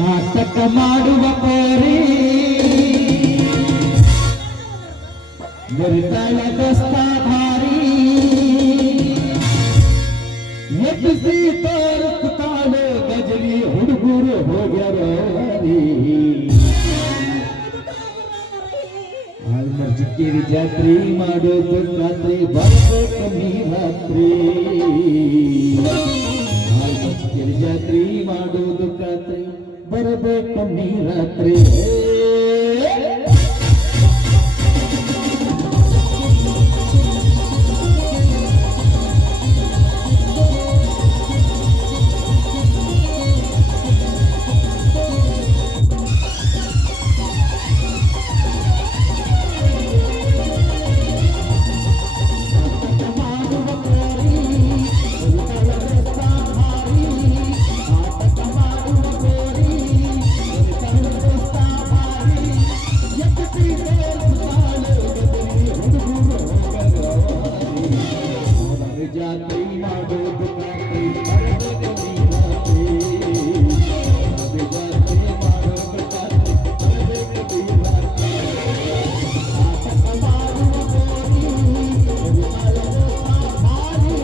ನಾಟಕ ಮಾಡುವ ಕೋರಿ ಬರಿತಾಳ ದೋಸ್ತ ಭಾರಿ ಎಬ್ಬಿಸಿ ತೋರಿಸ್ತಾಳೆ ಗಜರಿ ಹುಡುಗರು ಹೋಗ್ಯಾರಿ. ಆಲ್ಮರ್ಜಿಕ್ಕೇರಿ ಜಾತ್ರೆ ಮಾಡೋದು ರಾತ್ರಿ ಬರ್ಬೇಕು ನೀ ರಾತ್ರಿ. ಆಲ್ಮರ್ಜಿಕ್ಕೇರಿ ಜಾತ್ರೆ ಮಾಡೋದು ರಾತ್ರಿ ಬರಬೇಕು ನೀ ರಾತ್ರಿ. ಮಾಡುವ ಕೋರಿ ಮಾಡೋದು ಖಾತ್ರಿ ಬರಬೇಕು ನೀವಾಗೆ ಜಾತ್ರೆ ಮಾಡೋದು ಖಾತ್ರಿ ಬರಬೇಕು ನೀವಾಗೆ ನಾಟಕ ಮಾಡುವ ಕೋರಿ ವಿಮಲದ ಸಾಮಾರಿ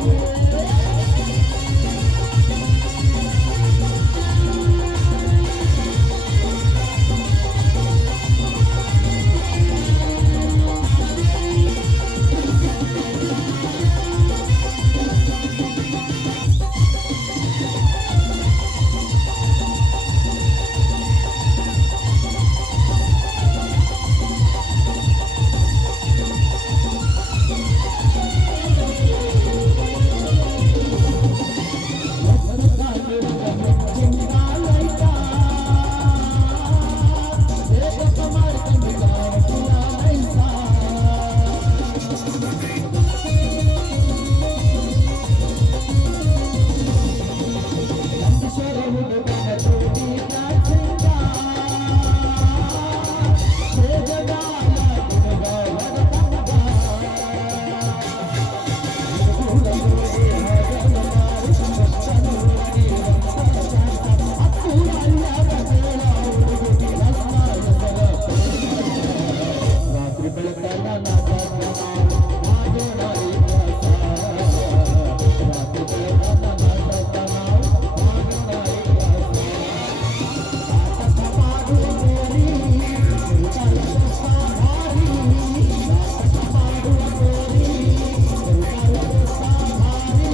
ರಾತ್ರಿ ಬೆಳಕನ್ನ ನಾಟಕ ಮಾಡೋಣ ಇತಿಹಾಸ ರಾತ್ರಿ ಬೆಳಕನ್ನ ನಾಟಕ ಮಾಡೋಣ ಇತಿಹಾಸ ನಾಟಕ ಮಾಡುವ ಕೋರಿ ವಿಮಲದ ಸಾಮಾರಿ ನಾಟಕ ಮಾಡುವ ಕೋರಿ ವಿಮಲದ ಸಾಮಾರಿ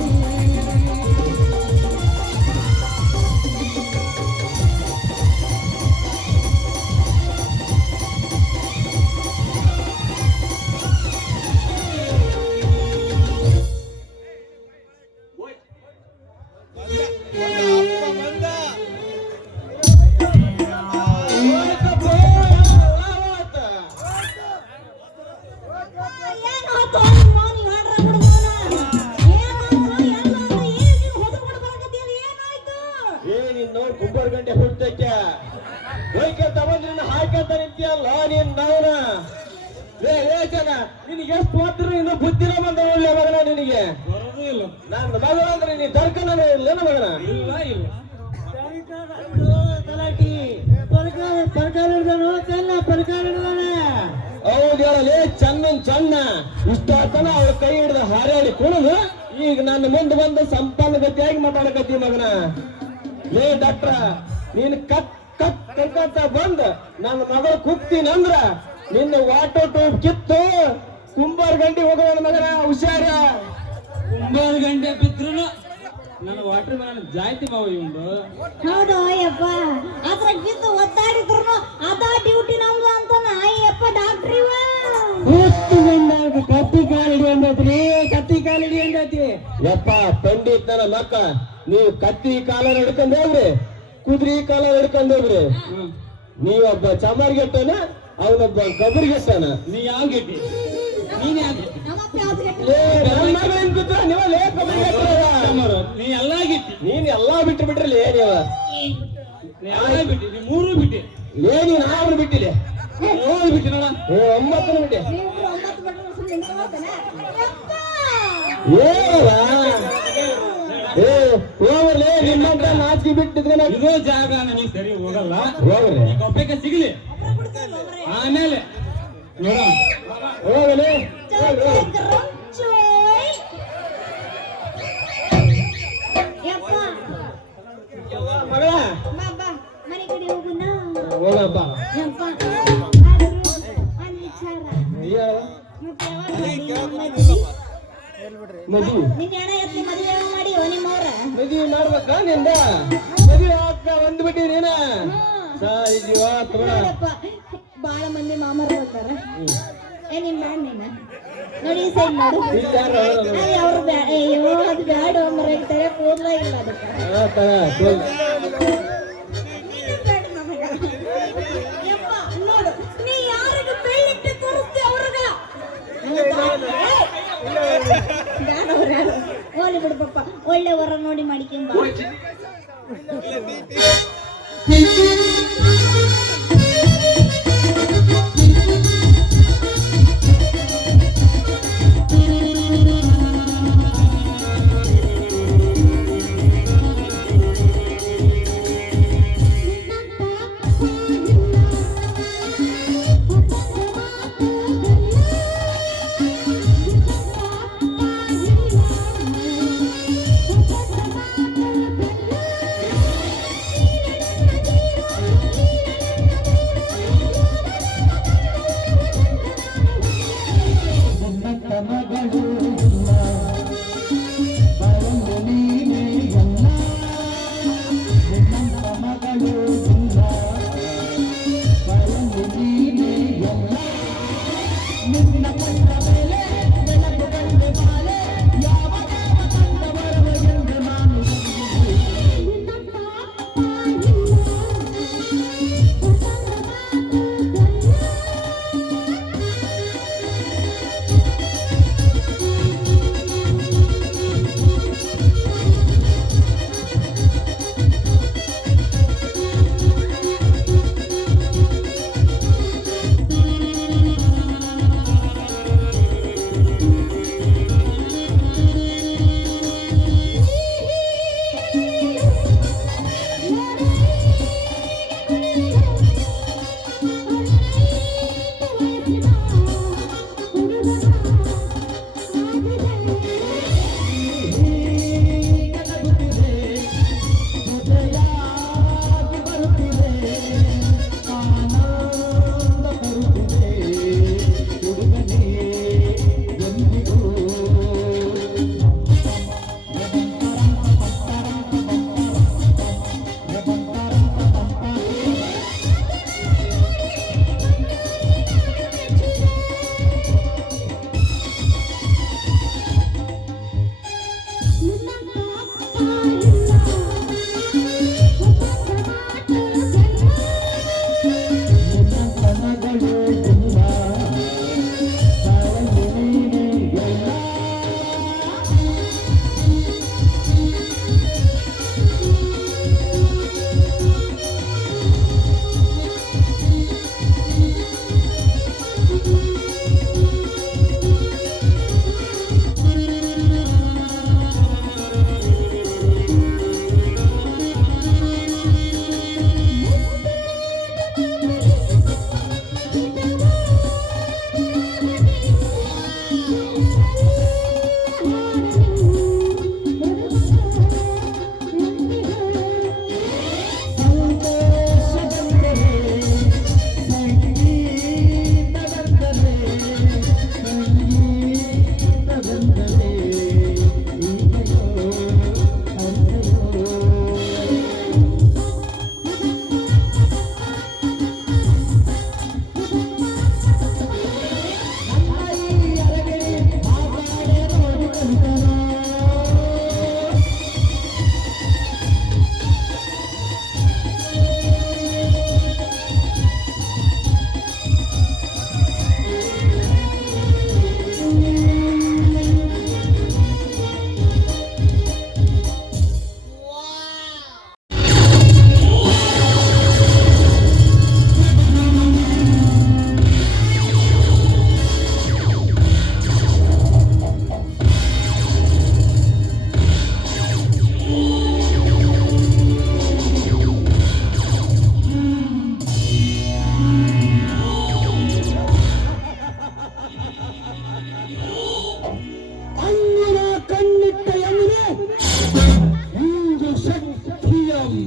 ನೋಡಿ ಗುಬ್ಬರ್ ಗಂಟೆ ಹುಟ್ಟಕ್ಕೆ ಹೋಯ್ಕಂತ ಬಂದ್ರೆ ಹಾಯ್ಕಂತ ನಿಂತಿಯಲ್ಲ ನೀನ್ ನಾವನ ಜನ ನಿನಗೆ ಎಷ್ಟು ಮಾತ್ರ ಇನ್ನು ಬುದ್ಧಿನ ಬಂದ ಒಳ್ಳೆ ಮಗನ ನಿನಗೆ ನನ್ನ ಮಗನ ಅಂದ್ರೆ ನೀ ತರ್ಕನ ಇಲ್ಲ ಮಗನ ಹೌದು ಹೇಳಲಿ ಚನ್ನ ಇಷ್ಟತನ ಅವ್ರ ಕೈ ಹಿಡಿದ ಹಾರಾಡಿ ಕುಣಿದು ಈಗ ನನ್ನ ಮುಂದೆ ಬಂದು ಸಂಪನ್ನ ಗತಿಯಾಗಿ ಮಾತಾಡಕತ್ತಿ ಮಗನ ಲೇ ಡಾಕ್ಟ್ರ ನೀನ್ ಕಟ್ ಕಟ್ ಕರ್ಕಂತ ಬಂದ್ ನನ್ನ ಮಗಳು ಕುಗ್ತೀನಂದ್ರ ನಿನ್ನ ವಾಟರ್ ಟ್ಯೂಬ್ ಕಿತ್ತು ಕುಂಬಾರ್ ಗಂಟೆ ಹೋಗೋಣ ಮಗನ ಹುಷಾರ. ಒಂಬತ್ತು ಗಂಟೆ ಬಿದ್ರು ನನ್ನ ವಾಟರ್ ಮ್ಯಾನ್ ಜಾಯ್ತಿ ಮಾವ ಇವ್ನು. ಹೌದು ಅಯ್ಯಪ್ಪ ಅದ್ರ ಬಿದ್ದು ಒದ್ದಾಡಿದ್ರು ಅದ ಡ್ಯೂಟಿ ನಮ್ದು ಅಂತ ಅಯ್ಯಪ್ಪ ಡಾಕ್ಟ್ರ್ ಇವ ಕತ್ತಿ ಕಾಲಿಡಿ ಅಂದೈತಿ ಕತ್ತಿ ಕಾಲಿಡಿ ಅಂದೈತಿ ಯಪ್ಪ ಪಂಡಿತ್ ನನ್ನ ಮಕ್ಕ ನೀವು ಕತ್ತಿ ಕಾಲ ನಡ್ಕೊಂಡ್ ಹೋಗ್ರಿ ಕುದುರೆ ಕಾಲ ನಡ್ಕೊಂಡ್ ಹೋಗ್ರಿ. ನೀವೊಬ್ಬ ಚಮರ್ಗೆಟ್ಟನ ಅವನೊಬ್ಬ ಗಬರ್ಗೆಟ್ಟನ. ನೀ ಯಾವ ಗೆಟ್ಟಿ ನೀನ್ ಯಾವ ಗೆಟ್ಟಿ ನೀ ಎಲ್ಲಾ ಗೆಟ್ಟಿ ನೀನ್ ಎಲ್ಲಾ ಬಿಟ್ಟು ಬಿಟ್ರಲ್ಲ ನೀವ ನೀ ಎಲ್ಲ ಬಿಟ್ಟಿ ನೀ ಮೂರು ಬಿಟ್ಟಿ ಏನಿ ನಾವು ಬಿಟ್ಟಿಲ್ಲ ಏಳು ಬಿಟ್ಟಿ ನೋಡ 9 ಬಿಟ್ಟೆ ಹೋಗ್ರಲೇ ನಿಮ್ಮಂತ ನಾಚಿಕೆ ಬಿಟ್ಟಿದ್ರೆ ಇರೋ ಜಾಗ ನನಗೆ ಸರಿ ಹೋಗಲ್ಲ. ಹೋಗ್ರಿ ಈಗ ಒಬ್ಬಕ್ಕೆ ಸಿಗಲಿ ಆಮೇಲೆ ನೋಡ ಹೋಗಲೇ ಮಗಳ ಮನೆ ಕಡೆ ಹೋಗುಣ ಹೋಗಪ್ಪ ಯಪ್ಪ ಮದುವೆ ನಿನ್ ಹೆಣ ಎತ್ತಿ ಮದುವೆ ಮಾಡಿ ನಿಮ್ಮವ್ರ ಮದುವೆ ಮಾಡ್ಬೇಕ ನಿಂದ ಮದುವೆ ಆಗ್ತ ಬಂದ್ಬಿಟ್ಟಿ ನೀನ ನೋಡಪ್ಪ ಬಾಳ ಮಂದಿ ಮಾಮರು ಬಂದಾರ ನಿಮ್ ಬ್ಯಾಡ್ ನೀನ ನೋಡಿ ಈ ಸೈಡ್ ನೋಡು ಅವ್ರು ಅಯ್ಯೋ ಅದು ಬ್ಯಾಡ ಮರಗಿತಾರೆ ಕೂದ್ಲ ಇಲ್ಲ ಅದಕ್ಕೆ ಯಪ್ಪ ನೋಡು ನೀ ಯಾರಿಗೆ ಬೆಳ್ಳಿಟ್ಟು ತೋರಿಸ್ತಿ ಅವ್ರಗ ಹೋಲಿ ಬಿಡು ಪಪ್ಪ ಒಳ್ಳೆ ವರ ನೋಡಿ ಮಾಡಿಕೆಂಬ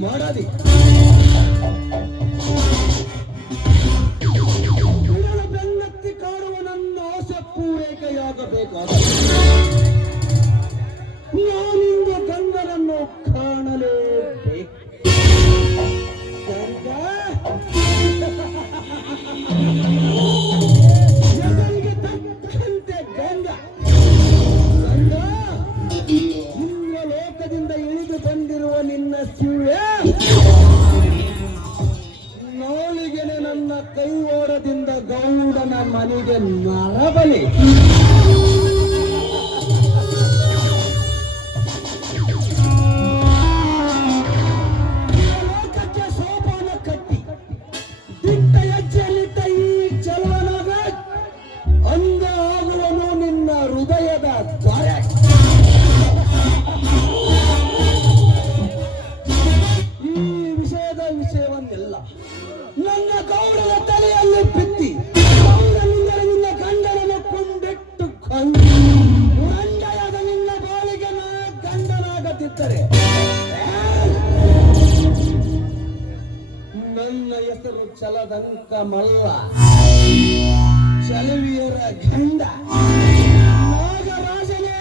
ಮಾಡದಿ ಬಿಡಲ ಬೆನ್ನತ್ತಿ ಕಾಡುವ ನನ್ನ ಆಸೆ ಪೂರೈಕೆಯಾಗಬೇಕಾದ ನಾನಿಂದ ಗಂಗನನ್ನು ಕಾಣಲೇಬೇಕು. ಗಂಗ ಹೆಸರಿಗೆ ತಕ್ಕಂತೆ ಗಂಗ ಗಂಗ ಇಂದ್ರ ಲೋಕದಿಂದ ಇಳಿದು ಬಂದಿರುವ ನಿನ್ನ ಶಿವೆ ನಾಳಿಗೆನೆ ನನ್ನ ಕೈವಾಡದಿಂದ ಗೌಡನ ಮನೆಗೆ ನರಬಲಿ. ಲೋಕಕ್ಕೆ ಸೋಪಾನ ಕಟ್ಟಿ ದಿಟ್ಟ ಹೆಜ್ಜೆಯಲ್ಲಿಟ್ಟ ಈ ಚಲವನಾಗ ಅಂದ ಆಗುವನು ನಿನ್ನ ಹೃದಯದ ದ್ವಾರ. ಈ ವಿಷಯವನ್ನೆಲ್ಲ ನನ್ನ ಗೌಡನ ತಲೆಯಲ್ಲಿ ಬಿತ್ತಿ ಗೌಡನಿಂದ ನಿನ್ನ ಗಂಡನನ್ನು ಕೊಂಡೆಟ್ಟು ಗಂಡಯಾದ ನಿನ್ನ ಬಾಳಿಗೆ ನಾ ಗಂಡನಾಗದಿದ್ದರೆ ನನ್ನ ಹೆಸರು ಚಲದಂಕ ಮಲ್ಲ, ಚಲವಿಯರ ಗಂಡ ನಾಗರಾಜನೇ